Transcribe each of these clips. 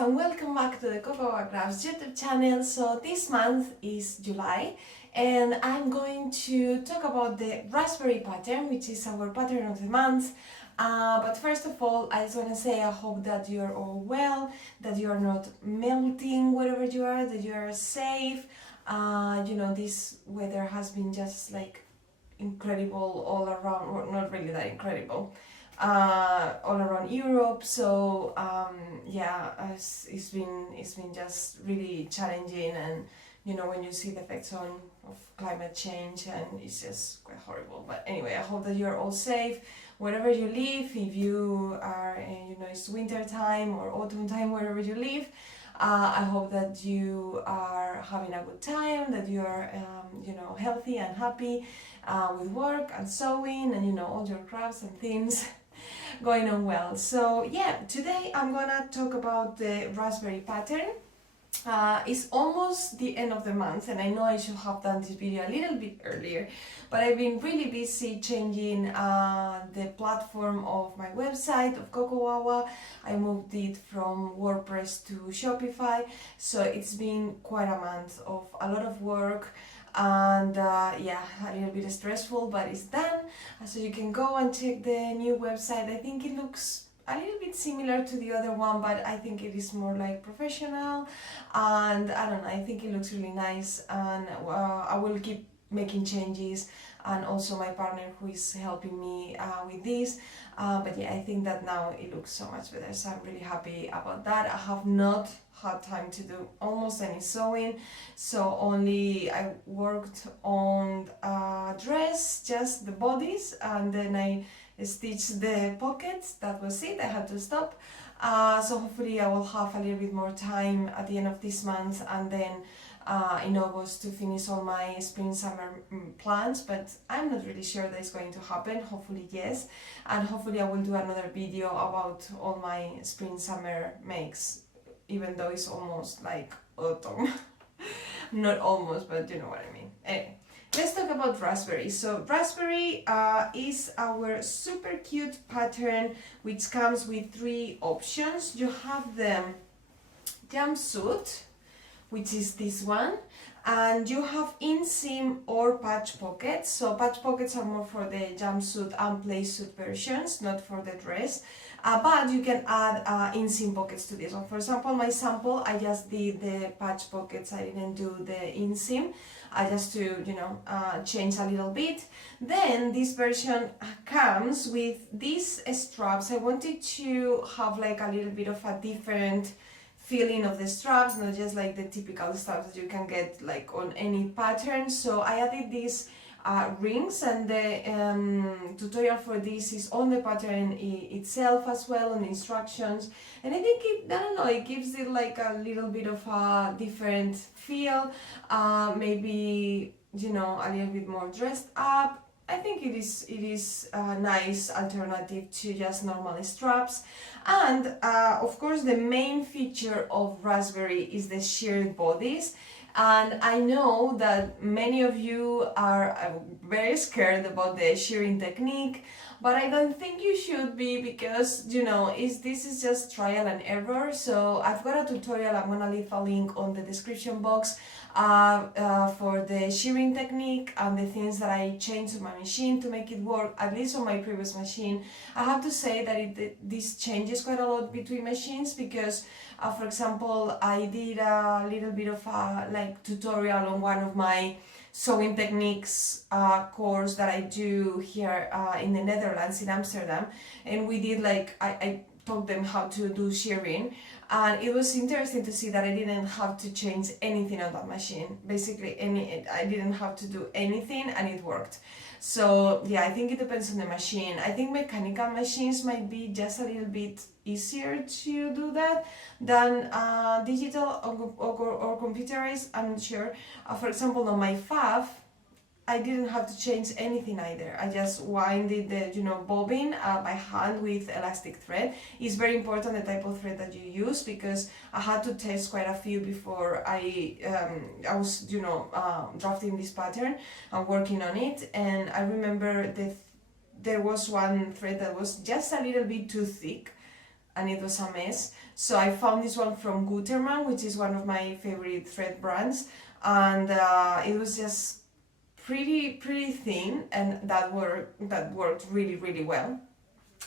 and welcome back to the Cocoa Crafts YouTube channel. So this month is July and I'm going to talk about the raspberry pattern, which is our pattern of the month. But first of all, I just want to say I hope that you're all well, that you're not melting wherever you are, that you are safe. This weather has been just like incredible all around, or not really that incredible. All around Europe, so it's been just really challenging, and when you see the effects of climate change, and it's just quite horrible. But anyway, I hope that you're all safe wherever you live. If you are, it's winter time or autumn time, wherever you live. I hope that you are having a good time, that you are, healthy and happy with work and sewing and all your crafts and things going on well. So yeah, today I'm gonna talk about the raspberry pattern. It's almost the end of the month, and I know I should have done this video a little bit earlier, but I've been really busy changing the platform of my website of Cocoa. I moved it from WordPress to Shopify, so it's been quite a month of a lot of work, and a little bit stressful, but it's done. So you can go and check the new website. I think it looks a little bit similar to the other one, but I think it is more like professional, and I don't know, I think it looks really nice, and I will keep making changes, and also my partner who is helping me with this, but yeah, I think that now it looks so much better, so I'm really happy about that. I have not had time to do almost any sewing, so only I worked on a dress, just the bodies, and then I stitched the pockets. That was it. I had to stop, so hopefully I will have a little bit more time at the end of this month, and then in August to finish all my spring summer plans, but I'm not really sure that it's going to happen. Hopefully yes, and hopefully I will do another video about all my spring summer makes, even though it's almost like autumn. Not almost, but you know what I mean. Anyway, let's talk about raspberry. So raspberry is our super cute pattern, which comes with 3 options. You have the jumpsuit, which is this one, and you have inseam or patch pockets. So patch pockets are more for the jumpsuit and playsuit versions, not for the dress, but you can add inseam pockets to this one. For example, my sample, I just did the patch pockets, I didn't do the inseam, just to change a little bit. Then this version comes with these straps. I wanted to have like a little bit of a different feeling of the straps, not just like the typical straps that you can get like on any pattern. So I added these rings, and the tutorial for this is on the pattern itself as well, on the instructions, and I think it gives it like a little bit of a different feel, maybe a little bit more dressed up. I think it is a nice alternative to just normal straps. And of course the main feature of raspberry is the sheared bodies, and I know that many of you are very scared about the shearing technique, but I don't think you should be, because this is just trial and error. So I've got a tutorial, I'm gonna leave a link on the description box for the shearing technique and the things that I changed on my machine to make it work, at least on my previous machine. I have to say that this changes quite a lot between machines, because for example, I did a little bit of a tutorial on one of my sewing techniques course that I do here in the Netherlands, in Amsterdam, and we did I taught them how to do shearing, and it was interesting to see that I didn't have to change anything on that machine. Basically I didn't have to do anything, and it worked. So yeah, I think it depends on the machine. I think mechanical machines might be just a little bit easier to do that than digital or computerized. I'm not sure. For example, on my Fav, I didn't have to change anything either. I just winded the bobbin by hand with elastic thread. It's very important the type of thread that you use, because I had to test quite a few before I was drafting this pattern and working on it. And I remember there was one thread that was just a little bit too thick, and it was a mess. So I found this one from Gutermann, which is one of my favorite thread brands, and it was just pretty thin, and that worked really well.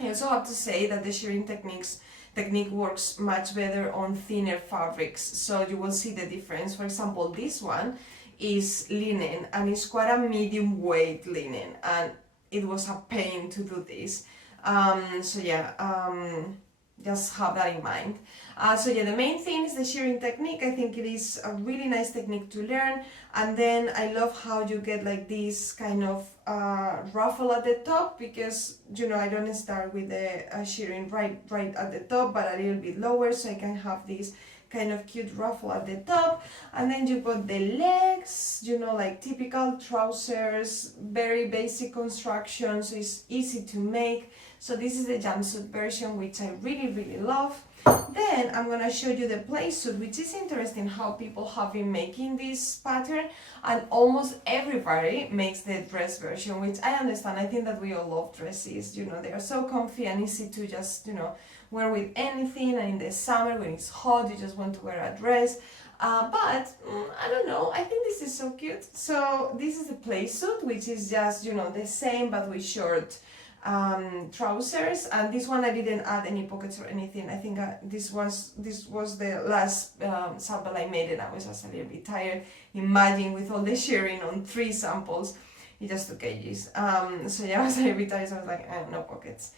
I also have to say that the shearing technique works much better on thinner fabrics, so you will see the difference. For example, this one is linen, and it's quite a medium weight linen, and it was a pain to do this. So yeah, just have that in mind. So yeah, the main thing is the shearing technique. I think it is a really nice technique to learn. And then I love how you get like this kind of ruffle at the top, because I don't start with the shearing right at the top, but a little bit lower, so I can have this kind of cute ruffle at the top. And then you got the legs, like typical trousers, very basic construction, so it's easy to make. So this is the jumpsuit version, which I really love. Then I'm gonna show you the Playsuit, which is interesting how people have been making this pattern, and almost everybody makes the dress version, which I understand. I think that we all love dresses, they are so comfy and easy to just, wear with anything, and in the summer when it's hot, you just want to wear a dress. But I don't know, I think this is so cute. So this is the Playsuit, which is just, the same but with short trousers, and this one I didn't add any pockets or anything. I think this was the last sample I made, and I was just a little bit tired. Imagine with all the shearing on 3 samples, it just took ages. So yeah, I was a little bit tired, so I was like, no pockets.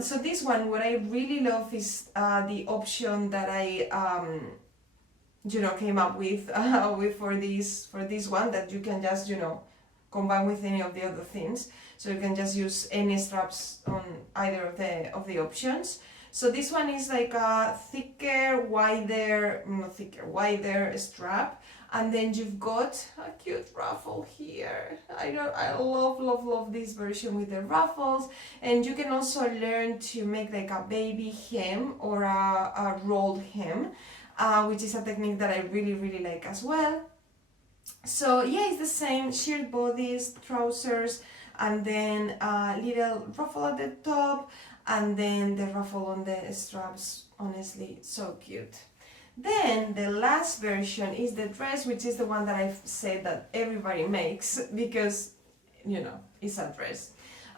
So this one, what I really love is the option that I came up with for this one, that you can just combine with any of the other things. So you can just use any straps on either of the options. So this one is like a wider strap, and then you've got a cute ruffle here. I love this version with the ruffles. And you can also learn to make like a baby hem or a rolled hem, which is a technique that I really like as well. So yeah, it's the same, sheared bodies, trousers, and then a little ruffle at the top, and then the ruffle on the straps. Honestly, so cute. Then the last version is the dress, which is the one that I've said that everybody makes, because it's a dress.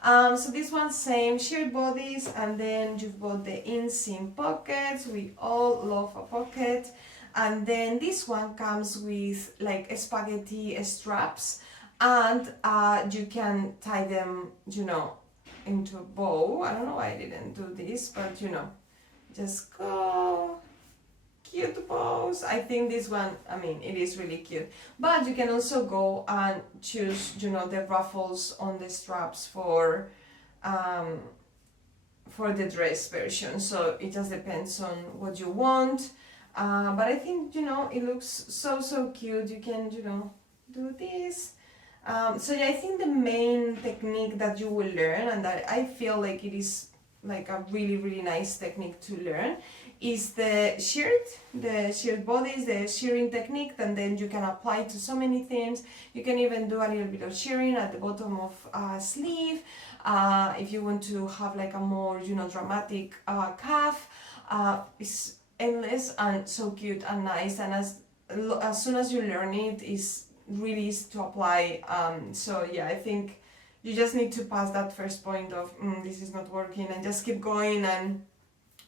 So this one, same, sheared bodies, and then you've got the inseam pockets. We all love a pocket. And then this one comes with like spaghetti straps, and you can tie them, into a bow. I don't know why I didn't do this, but just go. Cute bows. I think this one, it is really cute. But you can also go and choose, the ruffles on the straps for the dress version. So it just depends on what you want. But I think, it looks so cute. You can, do this. So yeah, I think the main technique that you will learn, and that I feel like it is like a really nice technique to learn, is the sheared bodies, the shearing technique, and then you can apply to so many things. You can even do a little bit of shearing at the bottom of sleeve, if you want to have like a more dramatic cuff. It's endless and so cute and nice, and as soon as you learn it, is really easy to apply. So yeah, I think you just need to pass that first point of this is not working, and just keep going and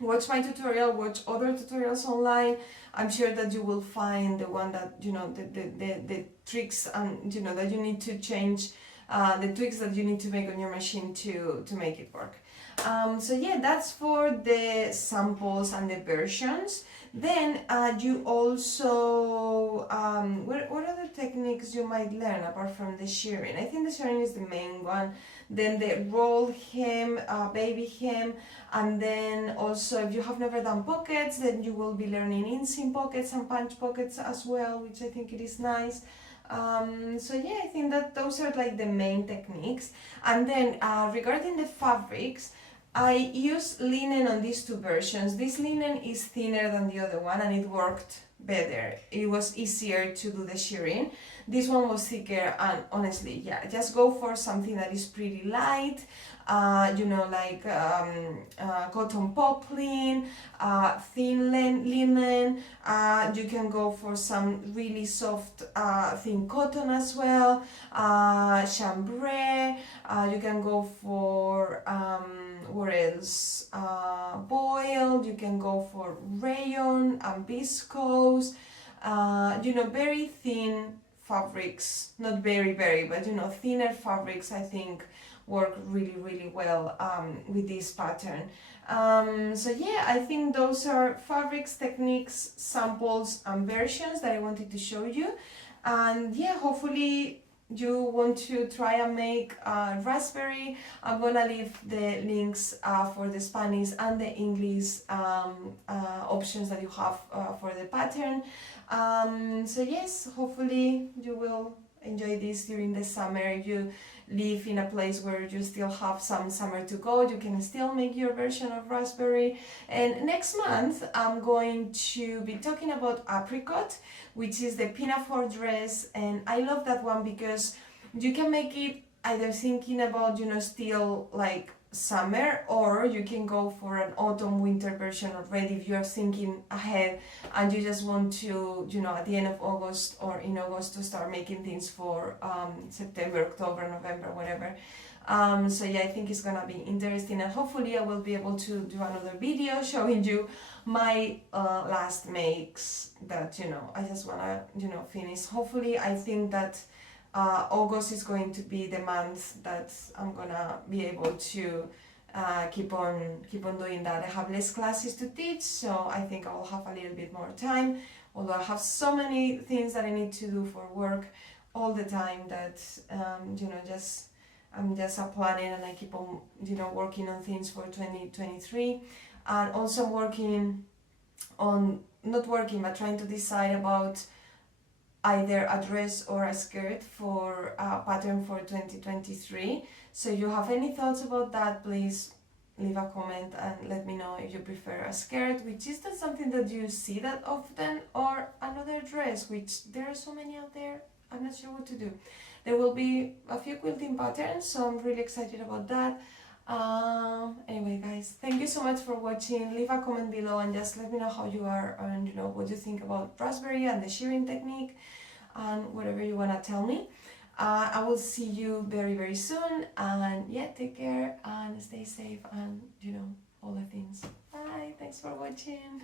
watch my tutorial, watch other tutorials online. I'm sure that you will find the one that the tricks, and that you need to change, the tweaks that you need to make on your machine to make it work. So yeah, that's for the samples and the versions. Then you also, what other techniques you might learn apart from the shearing? I think the shearing is the main one. Then the roll hem, baby hem, and then also if you have never done pockets, then you will be learning inseam pockets and punch pockets as well, which I think it is nice. So yeah, I think that those are like the main techniques. And then regarding the fabrics, I use linen on these 2 versions. This linen is thinner than the other one, and it worked better. It was easier to do the shearing. This one was thicker, and honestly, yeah, just go for something that is pretty light, you know, like cotton poplin, thin linen. You can go for some really soft thin cotton as well, chambray. You can go for what else? Boiled. You can go for rayon and viscose. You know, very thin fabrics, not very, but you know, thinner fabrics, I think work really well with this pattern. So yeah, I think those are fabrics, techniques, samples and versions that I wanted to show you. And yeah, hopefully you want to try and make raspberry. I'm gonna leave the links for the Spanish and the English options that you have for the pattern. So yes, hopefully you will enjoy this during the summer. If you live in a place where you still have some summer to go, you can still make your version of raspberry. And next month I'm going to be talking about apricot, which is the pinafore dress, and I love that one because you can make it either thinking about, you know, still like summer, or you can go for an autumn winter version already if you're thinking ahead and you just want to, you know, at the end of August or in August to start making things for September, October, November, whatever. So yeah, I think it's gonna be interesting, and hopefully I will be able to do another video showing you my last makes that, you know, I just wanna, you know, finish. Hopefully I think that August is going to be the month that I'm gonna be able to keep on doing that. I have less classes to teach, so I think I will have a little bit more time, although I have so many things that I need to do for work all the time that you know, I'm just planning, and I keep on, you know, working on things for 2023. And also working on, not working, but trying to decide about either a dress or a skirt for a pattern for 2023. So if you have any thoughts about that, please leave a comment and let me know if you prefer a skirt, which is not something that you see that often, or another dress, which there are so many out there. I'm not sure what to do. There will be a few quilting patterns, so I'm really excited about that. Anyway guys, thank you so much for watching. Leave a comment below and just let me know how you are, and you know, what you think about raspberry and the shearing technique, and whatever you want to tell me. I will see you very soon, and yeah, take care and stay safe, and you know, all the things. Bye, thanks for watching.